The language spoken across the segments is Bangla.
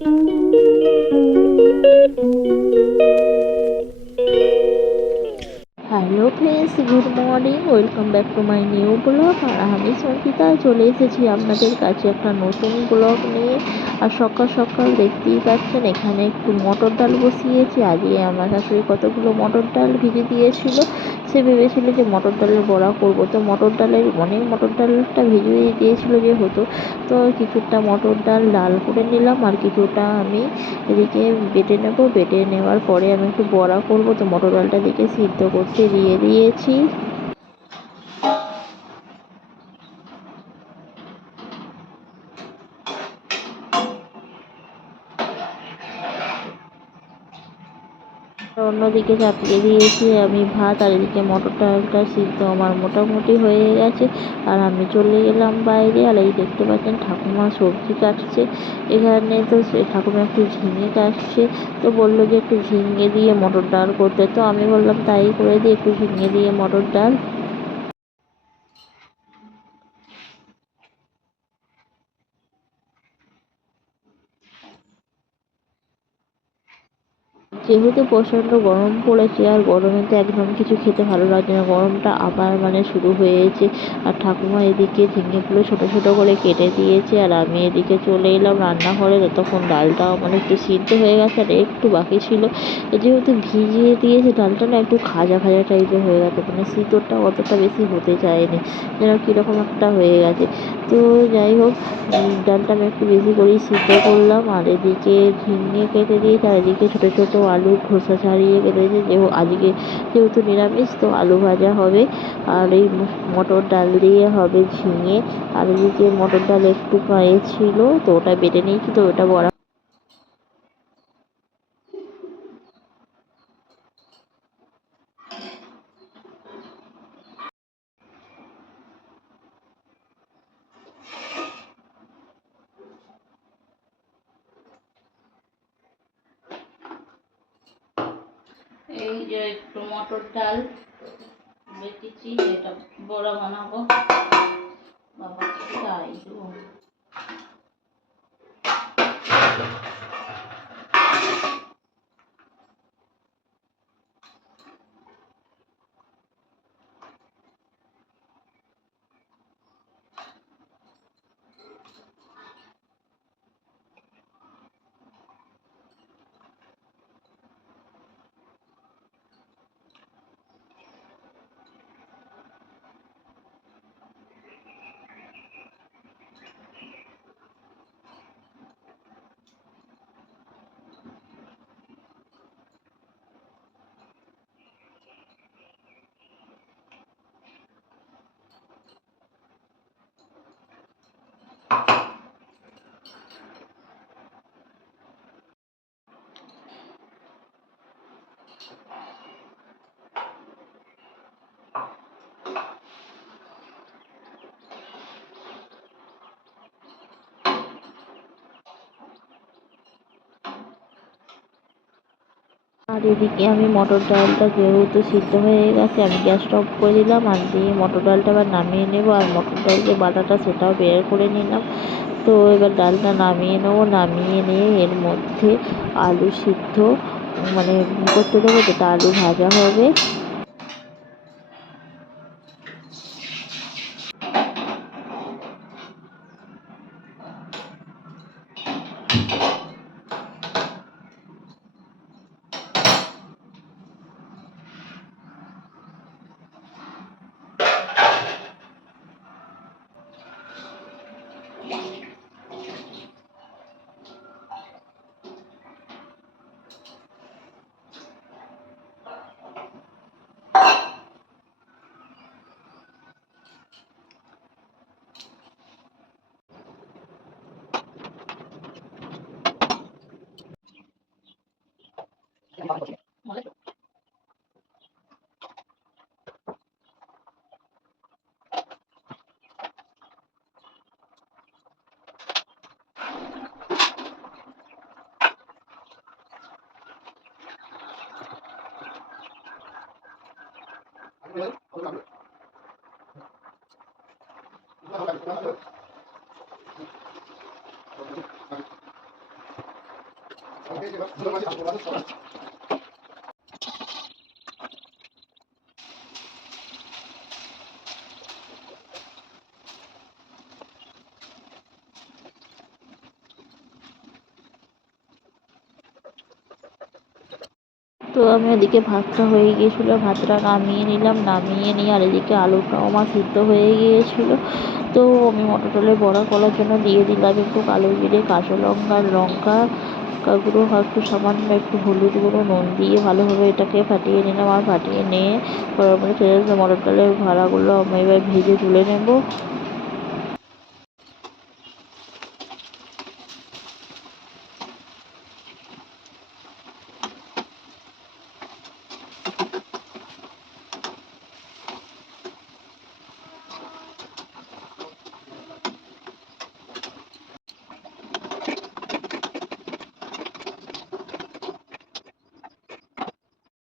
Hello friends, good morning, welcome back to my new blog. আর আমি সঙ্গীতা চলে এসেছি আপনাদের কাছে একটা নতুন ব্লগ নিয়ে। আর সকাল সকাল দেখতেই পাচ্ছেন এখানে একটু মটর ডাল বসিয়েছি। আজকে আমার শাশুড়ি কতগুলো মটর ডাল ভিজে দিয়েছিল, সে ভেবেছিল যে মটর ডালের বড়া করবো। তো মটর ডালের অনেক মটর ডালটা ভিজে দিয়েছিল যেহেতু, তো কিছুটা মটর ডাল লাল করে নিলাম আর কিছুটা আমি এদিকে বেটে নেব। বেটে নেওয়ার পরে আমি একটু বড়া করব, তো মটর ডালটা দিকে সিদ্ধ করতে দিয়ে দিয়েছি। অন্যদিকে চাপিয়ে দিয়েছি আমি ভাত, আর এদিকে মটর ডালটা সিদ্ধ আমার মোটামুটি হয়ে গেছে। আর আমি চলে গেলাম বাইরে। আর এই দেখতে পাচ্ছেন ঠাকুমা সবজি কাটছে এখানে। তো সে ঠাকুমা একটু ঝিঙে কাটছে, তো বললো যে একটু ঝিঙে দিয়ে মটর ডাল করতে। তো আমি বললাম তাই করে দিই, একটু ঝিঙে দিয়ে মটর ডাল। যেহেতু প্রচণ্ড গরম পড়েছে, আর গরমে তো একদম কিছু খেতে ভালো লাগছে না, গরমটা আবার শুরু হয়েছে। আর ঠাকুমা এদিকে ঝিঙেগুলো ছোটো ছোটো করে কেটে দিয়েছে, আর আমি এদিকে চলে এলাম রান্নাঘরে। ততক্ষণ ডালটাও একটু সিদ্ধ হয়ে গেছে, আর একটু বাকি ছিল। যেহেতু ভিজিয়ে দিয়েছে ডালটা, একটু খাজা খাজা টাইপের হয়ে গেছে, সিদ্ধটা অতটা বেশি হতে চায়নি, যেন কীরকম একটা হয়ে গেছে। তো যাই হোক, ডালটা আমি একটু বেশি করেই সিদ্ধ করলাম। আর এদিকে ঝিঙে কেটে দিয়েছি, আর এদিকে ছোটো ছোটো আলু খোসা ছাড়িয়ে কেটে দিয়েছি। আজকে যেহেতু নিরামিষ, তো আলু ভাজা হবে। আর এই মটর ডাল দিয়ে হবে ঝিঙে। আর এদিকে মটর ডাল একটু গায়ে ছিল, তো ওটা বেটে নিয়েছি, তো ওটা বড়া। এই যে একটু মটর ডাল বেটেছি, এটা বড়া বানাবো। বাবা তাই আর এদিকে আমি মটর ডালটা যেহেতু সিদ্ধ হয়ে গেছে, আমি গ্যাসটা অফ করে দিলাম। আর দিয়ে মটর ডালটা আবার নামিয়ে নেব। আর মটর ডাল যে বাটাটা সেটাও বের করে নিলাম। তো এবার ডালটা নামিয়ে নেবো। নামিয়ে নিয়ে এর মধ্যে আলু সিদ্ধ করতে দেবো, যেটা আলু ভাজা হবে। তো আমি ওদিকে ভাতটা হয়ে গিয়েছিলো, ভাতটা নামিয়ে নিলাম, নামিয়ে নিয়ে আর এদিকে আলুটাও আমার সিদ্ধ হয়ে গিয়েছিলো। তো আমি মটর ডালের বড়া করার জন্য দিয়ে দিলাম একটু কালো জিরে, কাঁচা লঙ্কা, লঙ্কা গুঁড়ো, একটু সামান্য একটু হলুদ গুঁড়ো, নুন দিয়ে ভালোভাবে এটাকে ফাটিয়ে নিলাম। আর ফাটিয়ে নিয়ে করার পরে মটর ডালের ভাড়াগুলো আমি এবার ভেজে তুলে নেবো।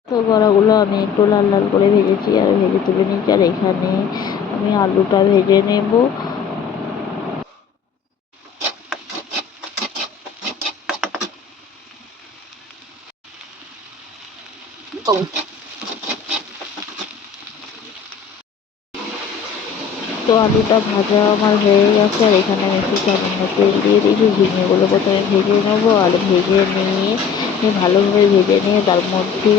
তো বড়াগুলো আমি একটু লাল লাল করে ভেজেছি আর ভেজে তুলে নিয়েছি। আর এখানে আমি আলুটা ভেজে নেব। তো আলুটা ভাজা আমার হয়ে গেছে। আর এখানে আমি একটু সামান্য তেল দিয়ে দিয়েছি। ঝিঙেগুলো প্রথমে ভেজে নেবো, আর ভেজে নিয়ে ভালোভাবে ভেজে নিয়ে তার মধ্যে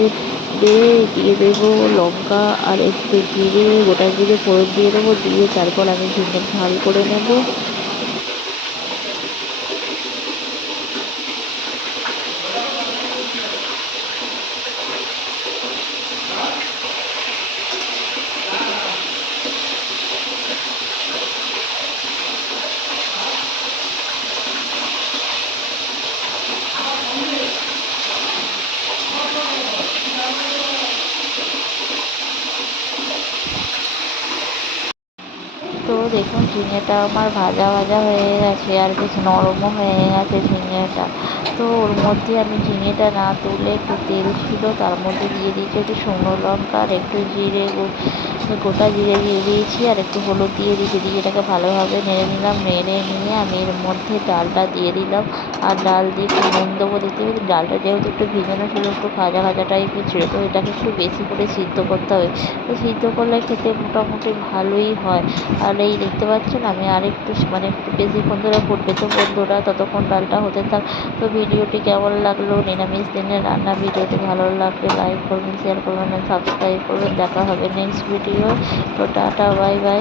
দিয়ে দেবো লঙ্কা আর একটু জিরে, গোটা জিরে ফোড়ন দিয়ে দেবো। দিয়ে তারপর আমি ঝিঙে ঝাল করে নেবো। তো দেখুন ঝিঙেটা আমার ভাজা ভাজা হয়ে গেছে আর বেশ নরমও হয়ে গেছে ঝিঙেটা। তো ওর মধ্যে আমি ঝিঙেটা না তুলে একটু তেল ছিল তার মধ্যে দিয়ে দিয়েছি একটু শুকনো লঙ্কা আর একটু জিরে, গোটা জিরে দিয়ে দিয়েছি আর একটু হলুদ দিয়ে দিয়েছি। দিয়ে এটাকে ভালোভাবে নেড়ে নিলাম। নেড়ে নিয়ে আমি এর মধ্যে ডালটা দিয়ে দিলাম। আর ডাল দিয়ে একটু নুন দেবো। দেখতে পেয়েছি ডালটা যেহেতু একটু ভিজানো ছিল, একটু ভাজা ভাজা টাইপের ছিল, তো এটাকে একটু বেশি করে সিদ্ধ করতে হবে। তো সিদ্ধ করলে খেতে মোটামুটি ভালোই হয়। আর এই দেখতে পাচ্ছেন আমি আরেকটু একটু বেশিক্ষণ ধরে ফুটবে। তো বন্ধুরা ততক্ষণ ডালটা হতে থাক। তো ভিডিওটি কেমন লাগলো, নিরামিষ দিনের রান্না ভিডিওটি ভালো লাগলে লাইক করবেন, শেয়ার করবেন, সাবস্ক্রাইব করবেন। দেখা হবে নেক্সট ভিডিও। তো টাটা, বাই বাই।